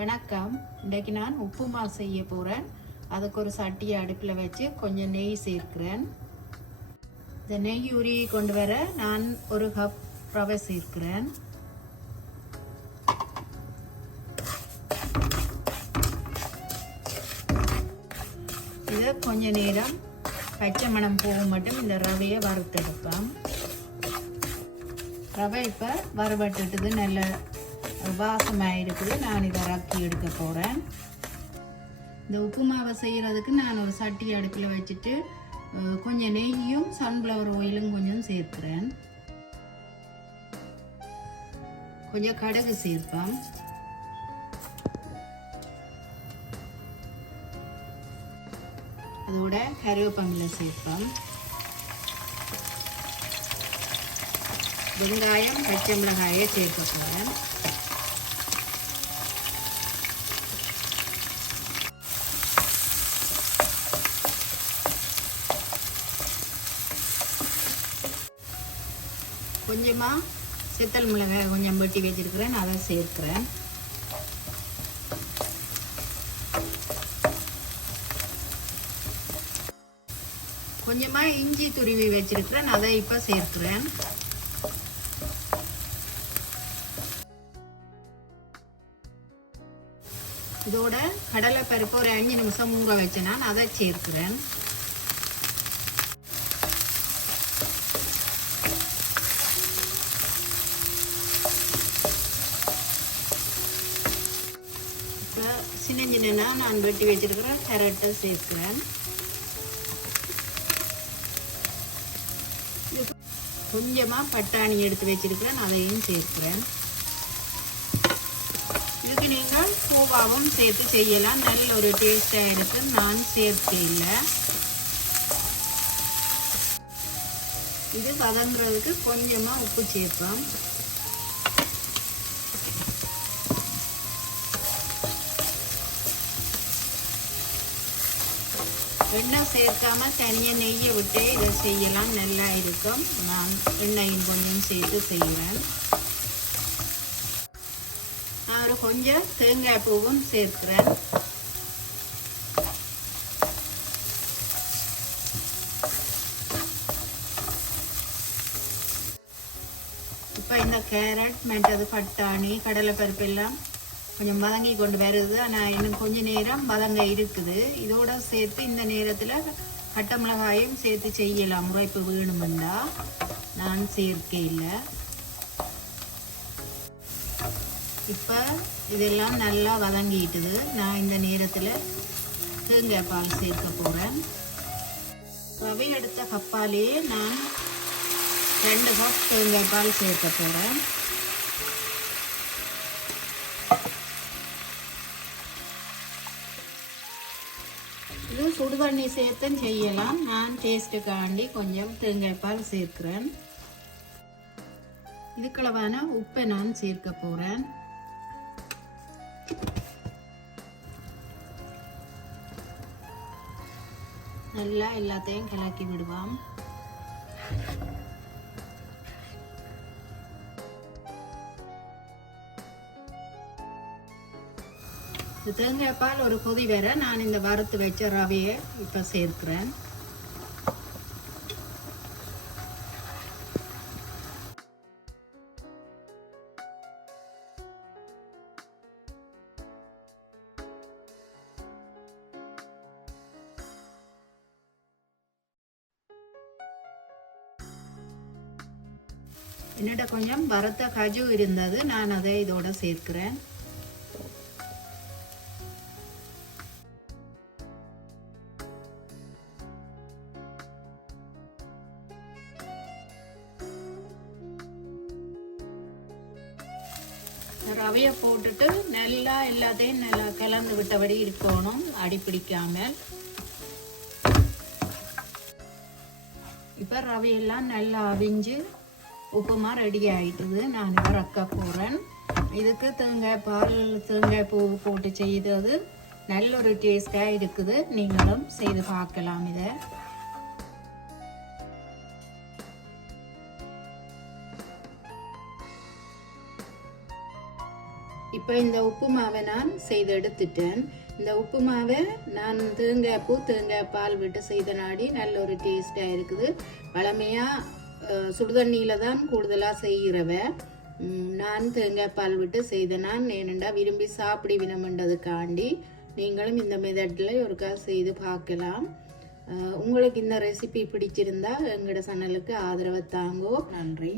வணக்கம். இன்றைக்கு நான் உப்புமா செய்ய போகிறேன். அதுக்கு ஒரு சட்டியை அடுப்பில் வச்சு கொஞ்சம் நெய் சேர்க்கிறேன். இந்த நெய் உருகி கொண்டு வர நான் ஒரு கப் ரவை சேர்க்கிறேன். இதை கொஞ்ச நேரம் பச்சை மணம் போக மட்டும் இந்த ரவையை வறுத்தெடுப்பேன். ரவை இப்போ வறுபட்டுட்டுது, நல்ல வாசமாக இருக்குது. நான் இதை ரக்கி எடுக்க போகிறேன். இந்த உப்புமாவை செய்கிறதுக்கு நான் ஒரு சட்டி அடுப்பில் வச்சுட்டு கொஞ்சம் நெய்யும் சன்ஃப்ளவர் ஆயிலும் கொஞ்சம் சேர்க்கிறேன். கொஞ்சம் கடுகு சேர்ப்பேன். அதோட கருவேப்பிலை சேர்ப்பேன். வெங்காயம் பச்சை மிளகாயை சேர்க்க போகிறேன். கொஞ்சமாக சித்தல் மிளகாய் கொஞ்சம் வெட்டி வச்சிருக்கிறேன், அதை சேர்க்கிறேன். கொஞ்சமாக இஞ்சி துருவி வச்சிருக்கிறேன், அதை இப்போ சேர்க்கிறேன். இதோட கடலை பருப்பு ஒரு 5 நிமிஷம் ஊற வச்சு நான் அதை சேர்க்கிறேன். இப்போ சின்ன சின்ன நான் வெட்டி வச்சிருக்கிறேன் கேரட்டை சேர்க்கிறேன். கொஞ்சமாக பட்டாணி எடுத்து வச்சிருக்கிறேன், அதையும் சேர்க்கிறேன். இதுக்கு நீங்கள் கோவாவும் சேர்த்து செய்யலாம், நல்ல ஒரு டேஸ்டாக இருக்கு. நான் சேர்த்து இல்லை. இது வதங்குறதுக்கு கொஞ்சமாக உப்பு சேர்ப்போம். எண்ணெய் சேர்க்காம தனியாக நெய்யை விட்டு இதை செய்யலாம், நல்லா இருக்கும். நான் எண்ணெயும் கொஞ்சம் சேர்த்து செய்வேன். ஒரு கொஞ்சம் தேங்காய் பூவும் சேர்க்கிறேன். இப்போ இந்த கேரட் மற்றது பட்டாணி கடலை பருப்பு எல்லாம் கொஞ்சம் வதங்கி கொண்டு வருது. ஆனால் இன்னும் கொஞ்ச நேரம் வதங்க இருக்குது. இதோட சேர்த்து இந்த நேரத்தில் கட்டை மிளகாயும் சேர்த்து செய்யலாம். முறைப்பு வேணுமெண்டா நான் சேர்க்க இல்லை. இப்போ இதெல்லாம் நல்லா வதங்கிட்டுது. நான் இந்த நேரத்தில் தேங்காய் பால் சேர்க்க போகிறேன். ரவை எடுத்த கப்பாலேயே நான் 2 கப் தேங்காய் பால் சேர்க்க போகிறேன். இது சுடுதண்ணி சேர்த்தும் செய்யலாம். நான் டேஸ்ட்டுக்காண்டி கொஞ்சம் தேங்காய் பால் சேர்க்கிறேன். இதுக்களவான உப்பை நான் சேர்க்க போகிறேன். நல்லா எல்லாத்தையும் கலக்கி விடுவோம். தேங்காய் பால் ஒரு கொதி வர நான் இந்த வறுத்து வச்ச ரவையை இப்போ சேர்க்கிறேன். என்னோட கொஞ்சம் வறுத்த கஜு இருந்தது, நான் அதை இதோட சேர்க்கிறேன். ரவையை போட்டுட்டு நல்லா எல்லாத்தையும் நல்லா கலந்து விட்டபடி இருக்கணும், அடிப்பிடிக்காமல். இப்போ ரவையெல்லாம் நல்லா அவிஞ்சு உப்புமா ரெடி ஆகிட்டுது. நான் இப்போ ரக்க போகிறேன். இதுக்கு தேங்காய் பால் தேங்காய் பூ போட்டு செய்தது நல்ல ஒரு டேஸ்டாக இருக்குது. நீங்களும் செய்து பார்க்கலாம். இதை இப்போ இந்த உப்பு மாவை நான் செய்து எடுத்துட்டேன். இந்த உப்பு மாவை நான் தேங்காய் பூ தேங்காய் பால் விட்டு செய்த நாடி நல்ல ஒரு டேஸ்டாக இருக்குது. பழமையாக சுடுதண்ணியில் தான் கூடுதலாக செய்கிறவ. நான் தேங்காய் பால் விட்டு செய்த நான் ஏனெண்டா விரும்பி சாப்பிடுவினம்ன்றதுக்காண்டி நீங்களும் இந்த மெத்தடில் ஒருக்கா செய்து பார்க்கலாம். உங்களுக்கு இந்த ரெசிபி பிடிச்சிருந்தா எங்களோட சேனலுக்கு ஆதரவை தாங்கோ. நன்றி.